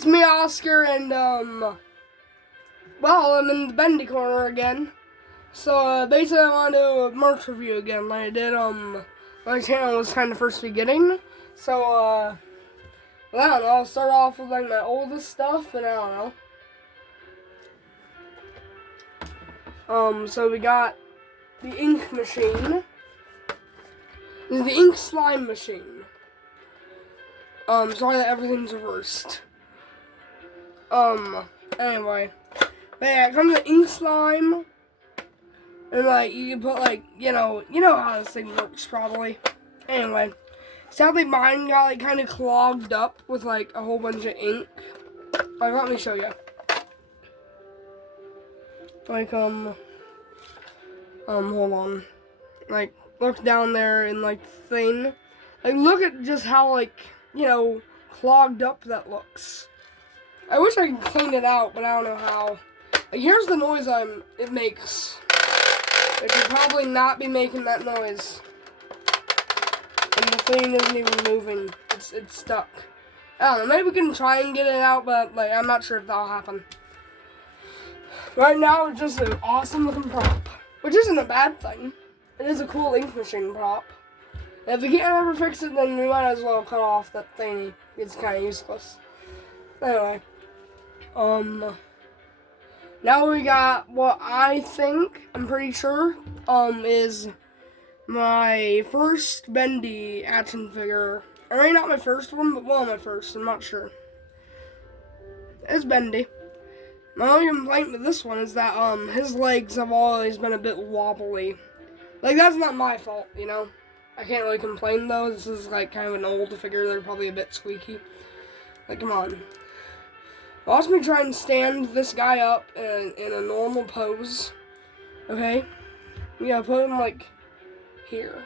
It's me, Oscar, and, well, I'm in the Bendy corner again. So, basically, I want to do a merch review again, like I did, my channel was kind of first beginning. So, well, I don't know, I'll start off with, like, my oldest stuff, and I don't know. So we got the ink machine. This is the ink slime machine. Sorry that everything's reversed. Anyway. But yeah, it comes with ink slime. And, like, you can put, like, you know how this thing works, probably. Anyway. Sadly, mine got, like, kind of clogged up with, like, a whole bunch of ink. Like, let me show you. Like, hold on. Like, look down there in, like, the thing. Like, look at just how, like, clogged up that looks. I wish I could clean it out, but I don't know how. Like, here's the noise it makes. It should probably not be making that noise. And the thing isn't even moving. It's stuck. I don't know, maybe we can try and get it out, but, like, I'm not sure if that'll happen. Right now, it's just an awesome looking prop. Which isn't a bad thing. It is a cool ink machine prop. And if we can't ever fix it, then we might as well cut off that thingy. It's kind of useless. Anyway. Now we got what I think, I'm pretty sure, is my first Bendy action figure. Or maybe not my first one, but one of my first, I'm not sure. It's Bendy. My only complaint with this one is that, his legs have always been a bit wobbly. Like, that's not my fault, I can't really complain, though. This is, like, kind of an old figure. They're probably a bit squeaky. Like, come on. Watch me try and stand this guy up in a normal pose. Okay? You gotta put him, like, here.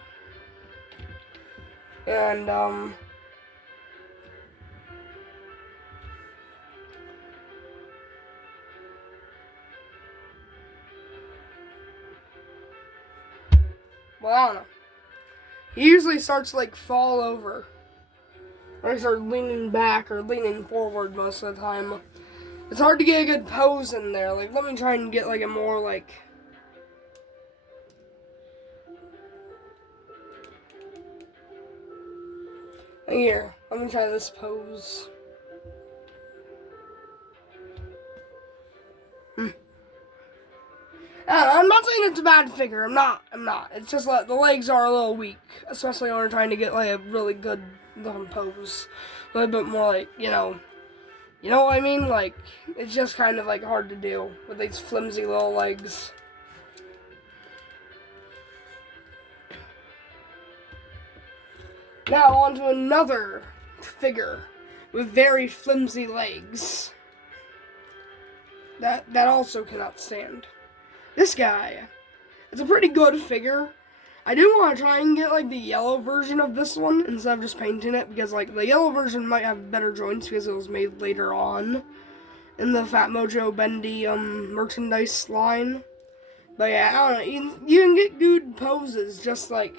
And, well, I don't know. He usually starts to, like, fall over. Or he starts leaning back or leaning forward most of the time. It's hard to get a good pose in there. Like, let me try and get, like, a more, like... Here, let me try this pose. I'm not saying it's a bad figure. I'm not. It's just like the legs are a little weak, especially when we're trying to get like a really good looking pose. A little bit more like, you know what I mean? Like, it's just kind of like hard to do with these flimsy little legs. Now on to another figure with very flimsy legs. That also cannot stand. This guy, it's a pretty good figure. I do want to try and get, like, the yellow version of this one instead of just painting it, because, like, the yellow version might have better joints because it was made later on in the Fat Mojo Bendy merchandise line. But yeah, I don't know, you can get good poses, just like,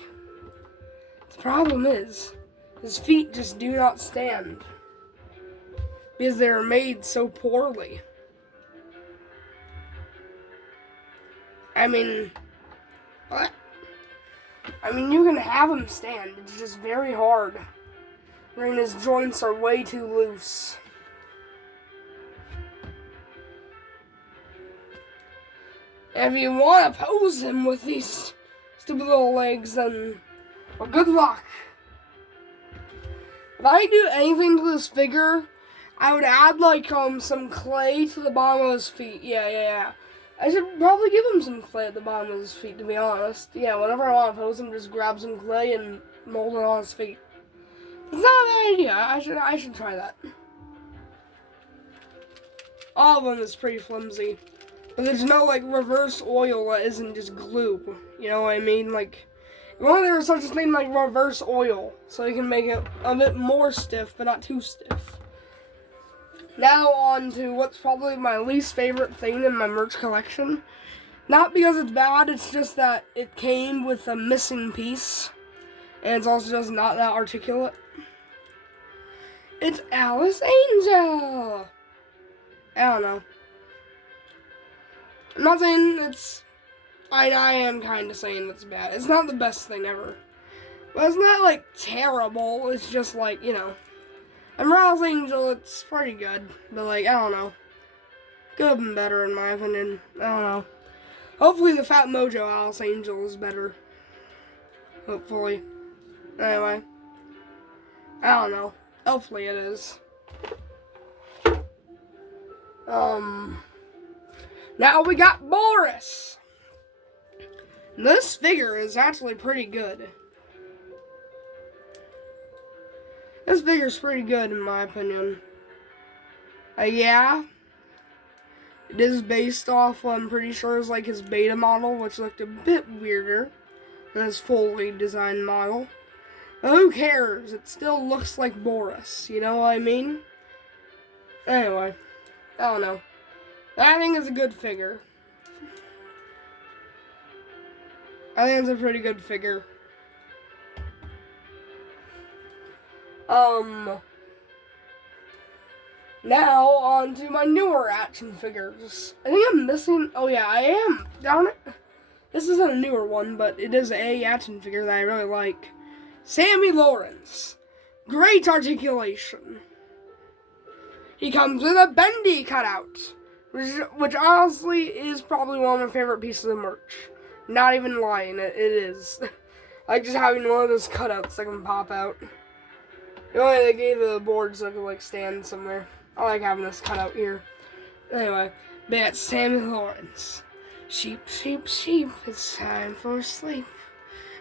the problem is, his feet just do not stand because they're made so poorly. I mean, what? I mean, you can have him stand. It's just very hard. And his joints are way too loose. If you want to pose him with these stupid little legs, then, well, good luck. If I do anything to this figure, I would add, like, some clay to the bottom of his feet. Yeah. I should probably give him some clay at the bottom of his feet, to be honest. Yeah, whenever I want to pose him, just grab some clay and mold it on his feet. It's not a bad idea. I should try that. All of them is pretty flimsy. But there's no, like, reverse oil that isn't just glue. You know what I mean? Like, if only there was such a thing like reverse oil, so you can make it a bit more stiff, but not too stiff. Now on to what's probably my least favorite thing in my merch collection. Not because it's bad, it's just that it came with a missing piece. And it's also just not that articulate. It's Alice Angel! I don't know. I'm not saying it's... I am kind of saying it's bad. It's not the best thing ever. But it's not, like, terrible. It's just, like, you know. And Rouse Angel, it's pretty good. But, like, I don't know. Could have been better, in my opinion. I don't know. Hopefully the Fat Mojo Alice Angel is better. Hopefully. Anyway. I don't know. Hopefully it is. Now we got Boris. This figure is actually pretty good. This figure's pretty good in my opinion. Yeah. It is based off, I'm pretty sure, is like his beta model, which looked a bit weirder than his fully designed model. But who cares? It still looks like Boris, you know what I mean? Anyway, I don't know. I think it's a good figure. I think it's a pretty good figure. Now, on to my newer action figures. I think I'm missing... Oh, yeah, I am. Down it. This isn't a newer one, but it is a action figure that I really like. Sammy Lawrence. Great articulation. He comes with a Bendy cutout, which honestly is probably one of my favorite pieces of merch. Not even lying, it is. I like just having one of those cutouts that can pop out. The only they gave the board so I could like stand somewhere. I like having this cutout here. Anyway, that's Sammy Lawrence. Sheep, sheep, sheep, it's time for sleep.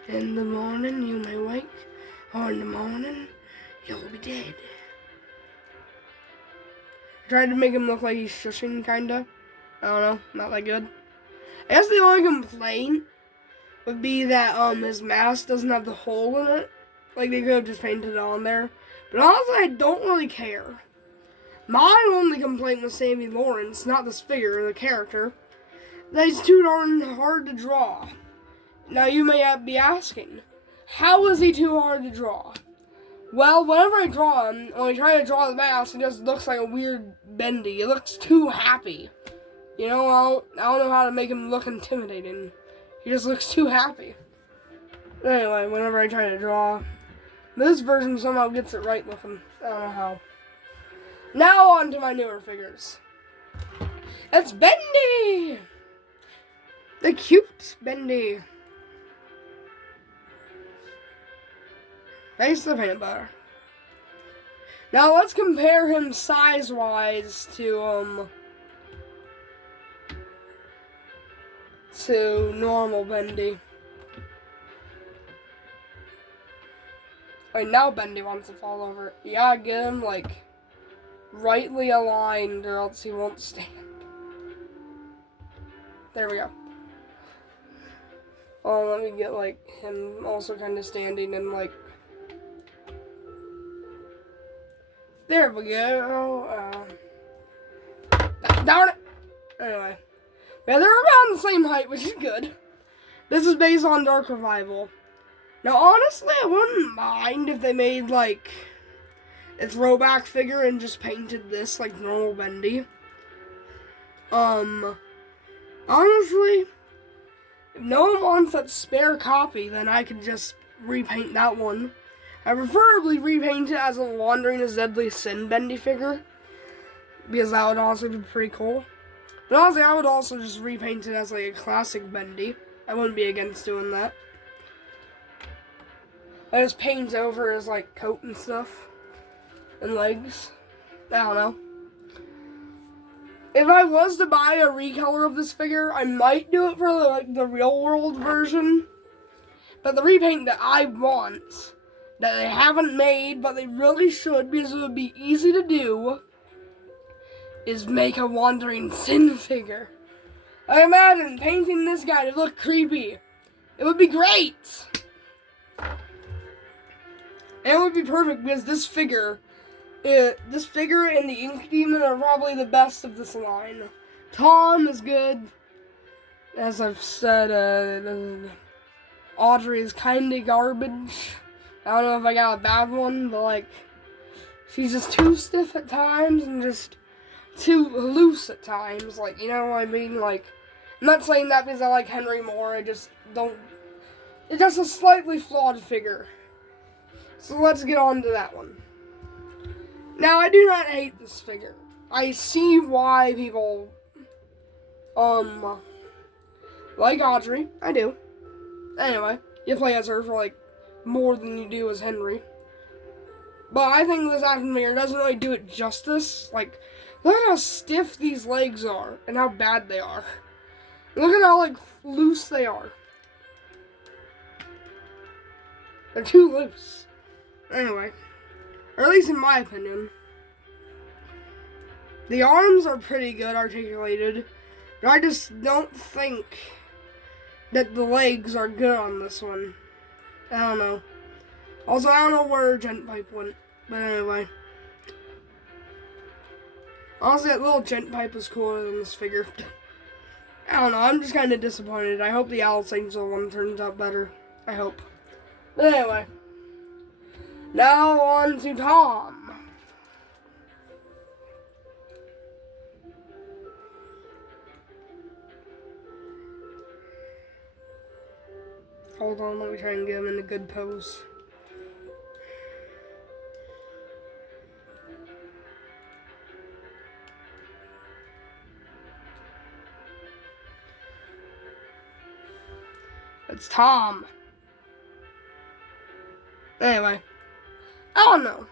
In the morning you may wake, or in the morning you'll be dead. I tried to make him look like he's shushing, kinda. I don't know, not that good. I guess the only complaint would be that his mask doesn't have the hole in it. Like, they could have just painted it on there. But honestly, I don't really care. My only complaint with Sammy Lawrence, not this figure, the character, that he's too darn hard to draw. Now, you may be asking, how is he too hard to draw? Well, whenever I draw him, when I try to draw the mask, he just looks like a weird Bendy. It looks too happy. You know, I don't know how to make him look intimidating. He just looks too happy. Anyway, whenever I try to draw, this version somehow gets it right looking. I don't know how. Now on to my newer figures. It's Bendy! The cute Bendy. Thanks to the peanut butter. Now let's compare him size-wise to normal Bendy. Wait, now Bendy wants to fall over. Yeah, get him, like, rightly aligned or else he won't stand. There we go. Oh, let me get, like, him also kind of standing and, like... There we go. Darn it! Anyway. Yeah, they're around the same height, which is good. This is based on Dark Revival. Now, honestly, I wouldn't mind if they made, like, a throwback figure and just painted this like normal Bendy. Honestly, if no one wants that spare copy, then I could just repaint that one. I preferably repaint it as a Wandering as Deadly Sin Bendy figure, because that would also be pretty cool. But honestly, I would also just repaint it as like a classic Bendy. I wouldn't be against doing that. I just paint over his like coat and stuff. And legs. I don't know. If I was to buy a recolor of this figure, I might do it for the real world version. But the repaint that I want, that they haven't made, but they really should because it would be easy to do, is make a Wandering Sin figure. I imagine painting this guy to look creepy. It would be great. And it would be perfect because this figure and the Ink Demon are probably the best of this line. Tom is good. As I've said, Audrey is kinda garbage. I don't know if I got a bad one, but like, she's just too stiff at times and just too loose at times. Like, you know what I mean? Like, I'm not saying that because I like Henry more. I just don't. It's just a slightly flawed figure. So let's get on to that one. Now, I do not hate this figure. I see why people, like Audrey. I do. Anyway, you play as her for, like, more than you do as Henry. But I think this action figure doesn't really do it justice. Like, look at how stiff these legs are and how bad they are. Look at how, like, loose they are. They're too loose. Anyway, or at least in my opinion. The arms are pretty good articulated, but I just don't think that the legs are good on this one. I don't know. Also, I don't know where Gent Pipe went, but anyway. Honestly, that little Gent Pipe is cooler than this figure. I don't know, I'm just kind of disappointed. I hope the Alice Angel one turns out better. I hope. But anyway. Now on to Tom. Hold on, let me try and get him in a good pose. It's Tom. Anyway, I don't know.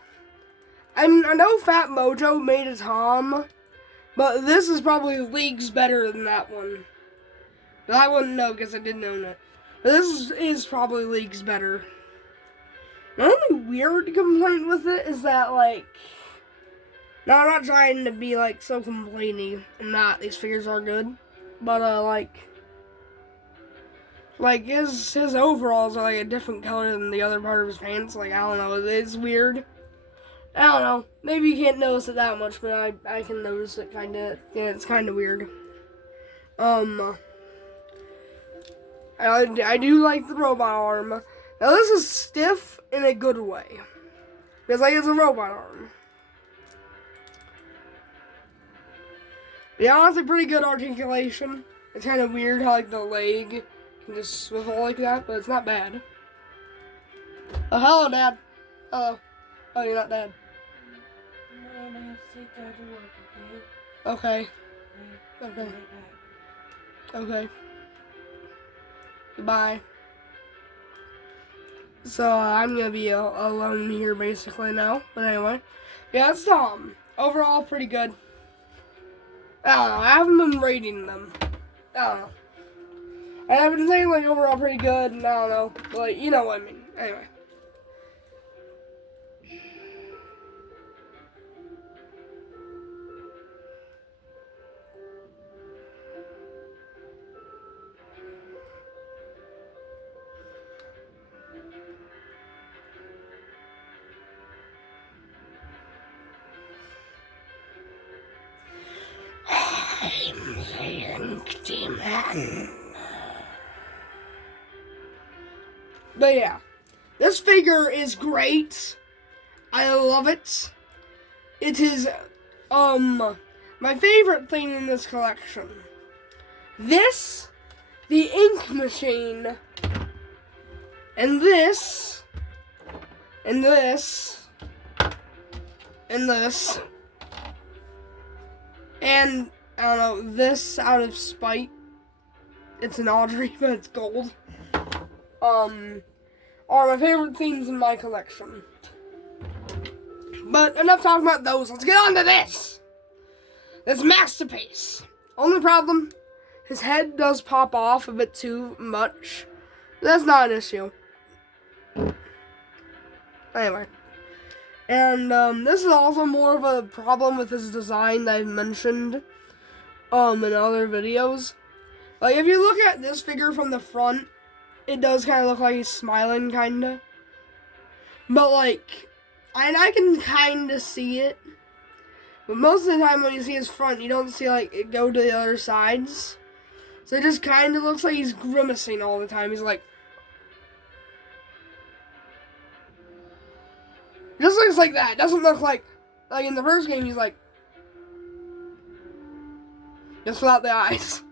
I know Fat Mojo made a Tom, but this is probably leagues better than that one. But I wouldn't know because I didn't own it. But this is probably leagues better. My only weird complaint with it is that, like, now I'm not trying to be, like, so complaining. I'm not. These figures are good. But, like his overalls are, like, a different color than the other part of his pants. Like, I don't know. It's weird. I don't know. Maybe you can't notice it that much, but I can notice it kind of. Yeah, it's kind of weird. I do like the robot arm. Now, this is stiff in a good way. Because, like, it's a robot arm. Yeah, honestly, pretty good articulation. It's kind of weird how, like, the leg can just swivel like that, but it's not bad. Oh, hello, Dad. Hello. Oh, you're not Dad. I'm gonna have to take Dad to work, okay? Okay. Okay. Okay. Goodbye. So, I'm gonna be alone here basically now. But anyway. Yeah, it's Tom. Overall, pretty good. I don't know. I haven't been rating them. I don't know. I have been saying, like, overall pretty good, and I don't know. But, like, you know what I mean. Anyway. I'm the empty man. But yeah, this figure is great. I love it. It is, my favorite thing in this collection. This, the ink machine, and this, and this, and this. And, I don't know, this out of spite. It's an Audrey, but it's gold. Are my favorite things in my collection. But enough talking about those. Let's get on to this. This masterpiece. Only problem, his head does pop off a bit too much. That's not an issue. Anyway. And, this is also more of a problem with his design that I've mentioned, in other videos. Like, if you look at this figure from the front, it does kind of look like he's smiling, kind of. But, like, I can kind of see it. But most of the time when you see his front, you don't see, like, it go to the other sides. So it just kind of looks like he's grimacing all the time. He's like... It just looks like that. It doesn't look like in the first game, he's like... just without the eyes.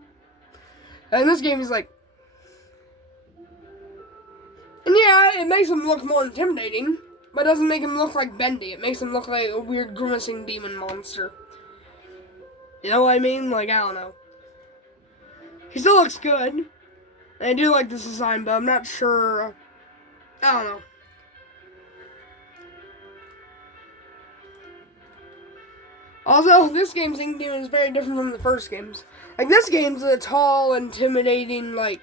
And in this game, he's like, and yeah, it makes him look more intimidating, but it doesn't make him look like Bendy. It makes him look like a weird grimacing demon monster. You know what I mean? Like, I don't know. He still looks good. And I do like this design, but I'm not sure. I don't know. Also, this game's Ink Demon is very different from the first game's. Like, this game's a tall, intimidating, like,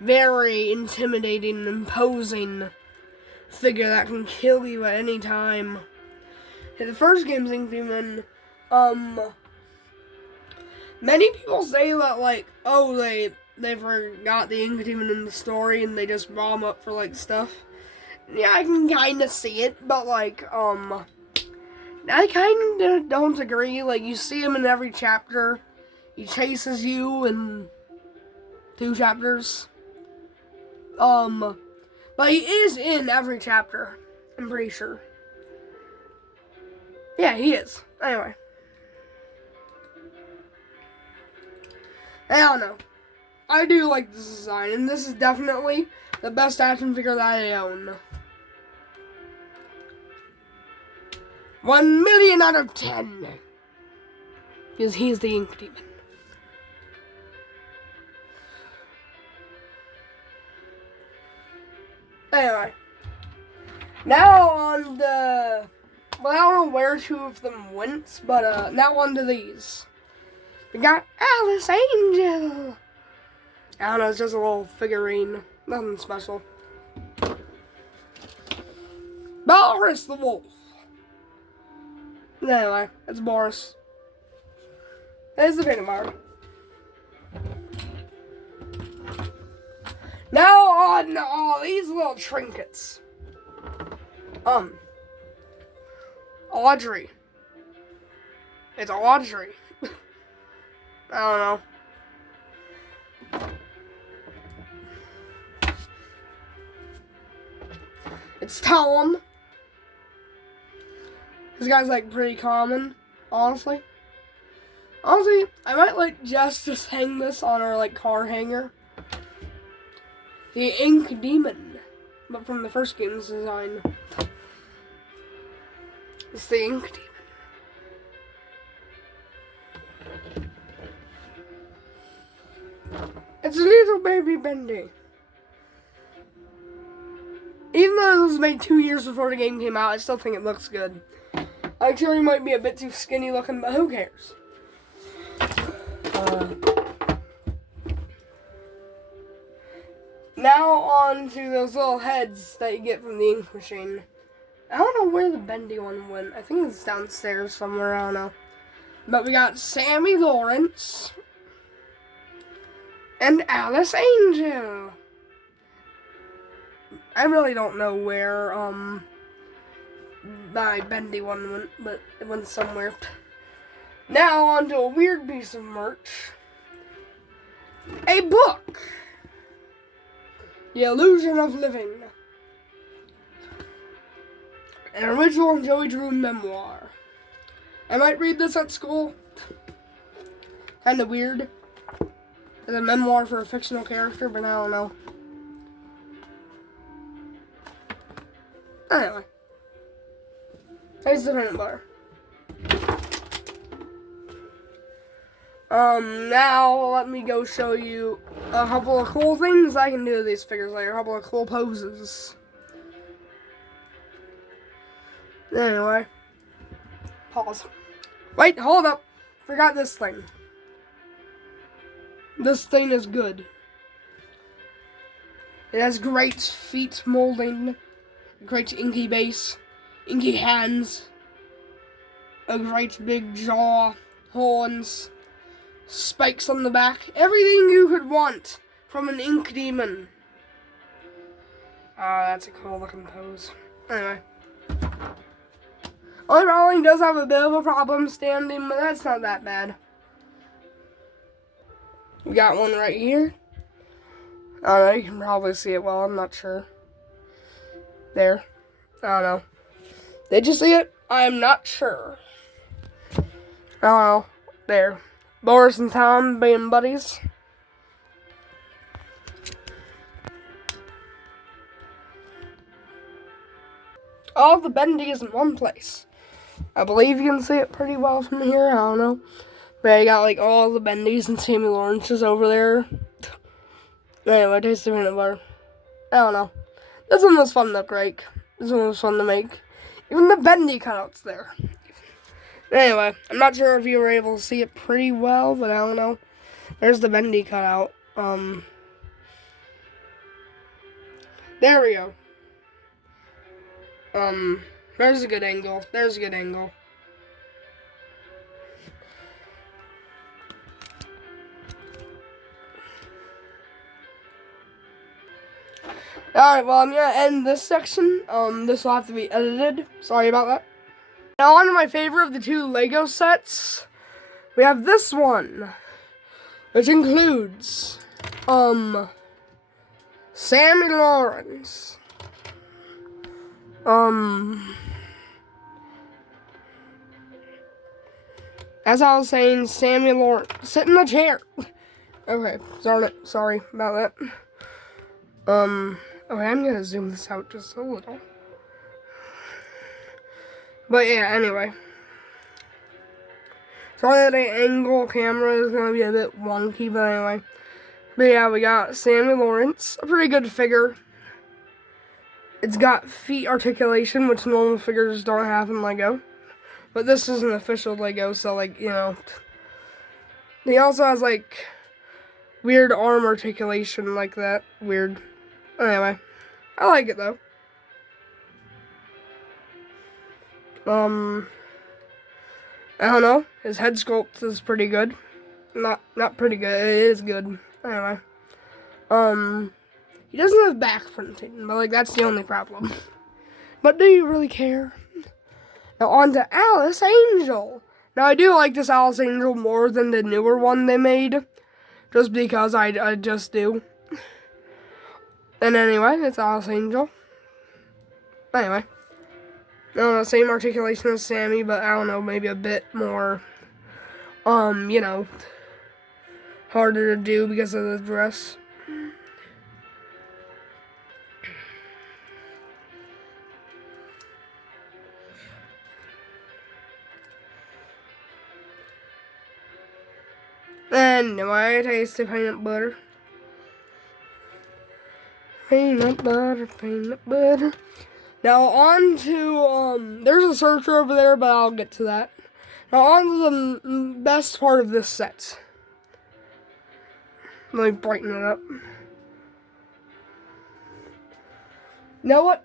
very intimidating, imposing figure that can kill you at any time. In the first game's Ink Demon, many people say that, like, oh, they forgot the Ink Demon in the story and they just brought him up for, like, stuff. Yeah, I can kind of see it, but, like, I kind of don't agree. Like, you see him in every chapter. He chases you in 2 chapters. But he is in every chapter. I'm pretty sure. Yeah, he is. Anyway. I don't know. I do like this design, and this is definitely the best action figure that I own. 1 million out of 10. Because he's the Ink Demon. Anyway. Now on the... Well, I don't know where 2 of them went, but now on to these. We got Alice Angel. I don't know, it's just a little figurine. Nothing special. Boris the Wolf. Anyway, it's Boris. There's the peanut bar. Now on all these little trinkets. Audrey. It's Audrey. I don't know. It's Tom. This guy's like pretty common, honestly. Honestly, I might like just hang this on our like car hanger. The Ink Demon, but from the first game's design. It's the Ink Demon. It's a little baby Bendy. Even though it was made 2 years before the game came out, I still think it looks good. Actually, he might be a bit too skinny looking, but who cares? Now on to those little heads that you get from the ink machine. I don't know where the Bendy one went. I think it's downstairs somewhere, I don't know. But we got Sammy Lawrence and Alice Angel. I really don't know where my Bendy one went, but it went somewhere. Now on to a weird piece of merch. A book. The Illusion of Living. An original Joey Drew memoir. I might read this at school. Kinda weird. As a memoir for a fictional character, but I don't know. Anyway. Here's the peanut butter. Now let me go show you a couple of cool things I can do with these figures, like a couple of cool poses. Anyway. Pause. Wait, hold up. Forgot this thing. This thing is good. It has great feet molding, great inky base, inky hands, a great big jaw, horns, spikes on the back, everything you could want from an Ink Demon. Ah, that's a cool looking pose. Anyway. Only Rowling does have a bit of a problem standing, but that's not that bad. We got one right here. I don't know, you can probably see it well, I'm not sure. There. I don't know. Did you see it? I'm not sure. Oh, there. Boris and Tom being buddies. All the Bendy is in one place. I believe you can see it pretty well from here. I don't know. But I got like all the Bendys and Sammy Lawrence's over there. Anyway, taste the peanut butter. I don't know. This one was fun to break. This one was fun to make. Even the Bendy cutouts there. Anyway, I'm not sure if you were able to see it pretty well, but I don't know. There's the Bendy cutout. There we go. There's a good angle. There's a good angle. Alright, well, I'm going to end this section. This will have to be edited. Sorry about that. Now, on to my favorite of the two Lego sets. We have this one, which includes, Sammy Lawrence. As I was saying, Sammy Lawrence. Sit in the chair. Okay, sorry about that. Okay, I'm gonna zoom this out just a little. But yeah, anyway. Sorry that the angle camera is gonna be a bit wonky, but anyway. But yeah, we got Sammy Lawrence, a pretty good figure. It's got feet articulation, which normal figures don't have in Lego. But this is an official Lego, so like, you know. He also has like weird arm articulation like that. Weird. Anyway, I like it though. I don't know. His head sculpt is pretty good. Not pretty good. It is good. Anyway, he doesn't have back printing, but like that's the only problem. But do you really care? Now on to Alice Angel. Now I do like this Alice Angel more than the newer one they made, just because I just do. And anyway, it's Alice Angel. Anyway. I don't know, same articulation as Sammy, but I don't know, maybe a bit more, you know, harder to do because of the dress. Anyway, taste the peanut butter. Peanut butter, peanut butter. Now on to, there's a searcher over there, but I'll get to that. Now on to the best part of this set. Let me brighten it up. You know what?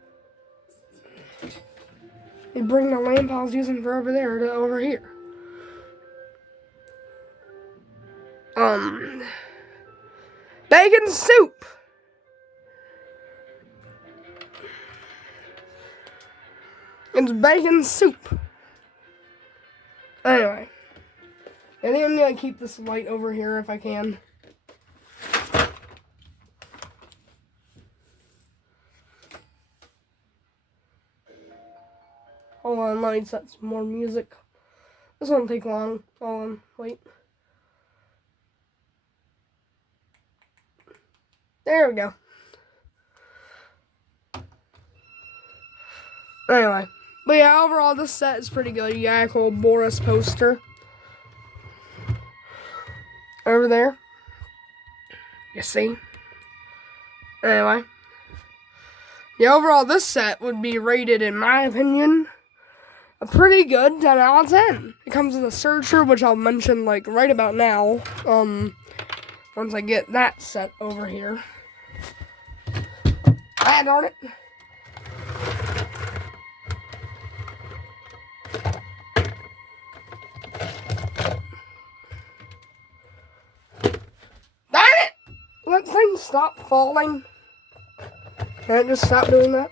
They bring the lamp I was using for over there to over here. Bacon soup! It's bacon soup. Anyway. I think I'm going to keep this light over here if I can. Hold on, let me set some more music. This won't take long. Hold on, wait. There we go. Anyway. But yeah, overall, this set is pretty good. You got a cool Boris poster. Over there. You see? Anyway. Yeah, overall, this set would be rated, in my opinion, a pretty good 10 out of 10. It comes with a searcher, which I'll mention, like, right about now. Once I get that set over here. Ah, darn it. Darn it! Let things stop falling. Can I just stop doing that?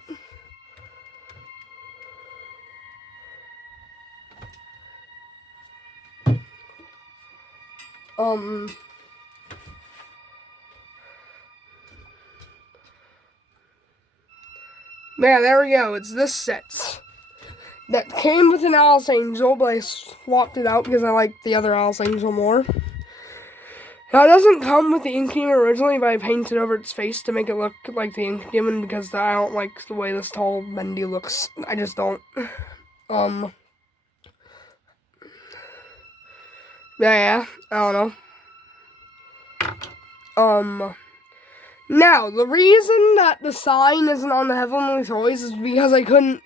Yeah, there we go. It's this set. That came with an Alice Angel, but I swapped it out because I like the other Alice Angel more. Now, it doesn't come with the ink demon originally, but I painted over its face to make it look like the ink demon because I don't like the way this tall Bendy looks. I just don't. Yeah, I don't know. Now, the reason that the sign isn't on the Heavenly Toys is because I couldn't,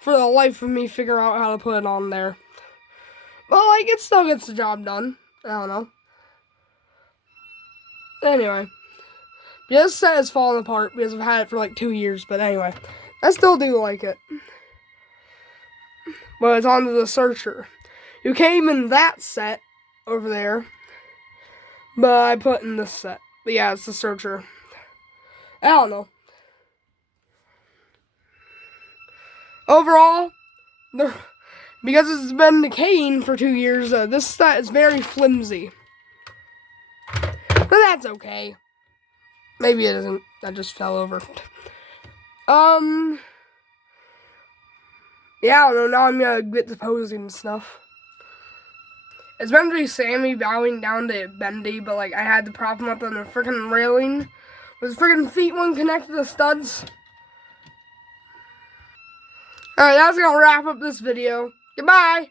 for the life of me, figure out how to put it on there. Well, like, it still gets the job done. I don't know. Anyway. This set is falling apart because I've had it for like 2 years, but anyway. I still do like it. But it's onto the Searcher. You came in that set over there, but I put in this set. But yeah, it's the Searcher. I don't know. Overall, because it's been decaying for 2 years, this set is very flimsy. But that's okay. Maybe it isn't. That just fell over. Yeah, I don't know. Now I'm gonna get to posing and stuff. It's meant to be Sammy bowing down to Bendy, but like I had to prop him up on the freaking railing. His freaking feet wouldn't connect to the studs. Alright, that's gonna wrap up this video. Goodbye!